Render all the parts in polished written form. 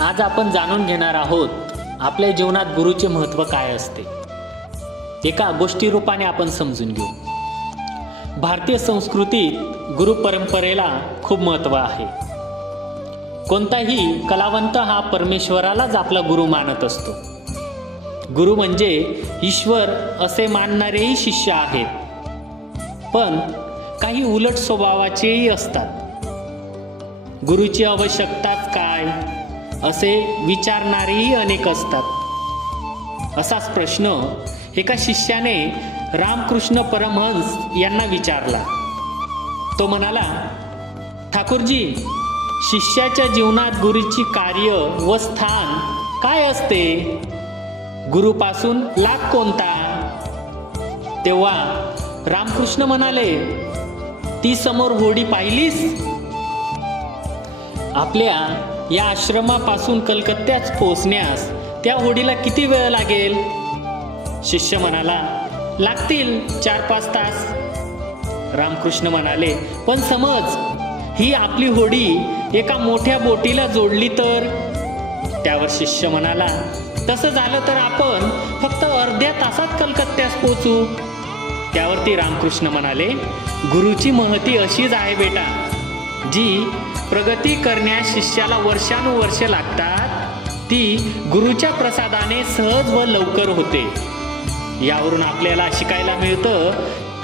आज आपण जाणून घेणार आहोत आपल्या जीवनात गुरुचे महत्त्व काय असते। एका गोष्टी रूपाने आपण समजून घेऊ। भारतीय संस्कृतीत गुरु परंपरेला खूप महत्त्व आहे। कोणताही कलावंत हा परमेश्वरालाच आपला गुरु मानत असतो। गुरु म्हणजे ईश्वर असे मानणारेही शिष्य आहेत, पण काही उलट स्वभावाचेही असतात। गुरुची आवश्यकताच काय असे विचारणारेही अनेक असतात। असाच प्रश्न एका शिष्याने रामकृष्ण परमहंस यांना विचारला। तो म्हणाला, ठाकूरजी, शिष्याच्या जीवनात गुरुची कार्य व स्थान काय असते? गुरुपासून लाभ कोणता? तेव्हा रामकृष्ण म्हणाले, ती समोर होडी पाहिलीस? आपल्या या आश्रमापासून कलकत्त्यात पोहोचण्यास त्या होडीला किती वेळ लागेल? शिष्य म्हणाला, लागतील 4-5 तास। रामकृष्ण म्हणाले, पण समज ही आपली होडी एका मोठ्या बोटीला जोडली तर? त्यावर शिष्य म्हणाला, तसं झालं तर आपण फक्त अर्ध्या तासात कलकत्त्यास पोहोचू। त्यावरती रामकृष्ण म्हणाले, गुरुची महती अशीच आहे बेटा, जी प्रगती करण्यास शिष्याला वर्षानुवर्षे लागतात, ती गुरुच्या प्रसादाने सहज व लवकर होते। यावरून आपल्याला शिकायला मिळतं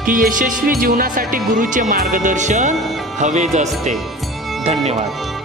की यशस्वी जीवनासाठी गुरुचे मार्गदर्शन हवेच असते। धन्यवाद।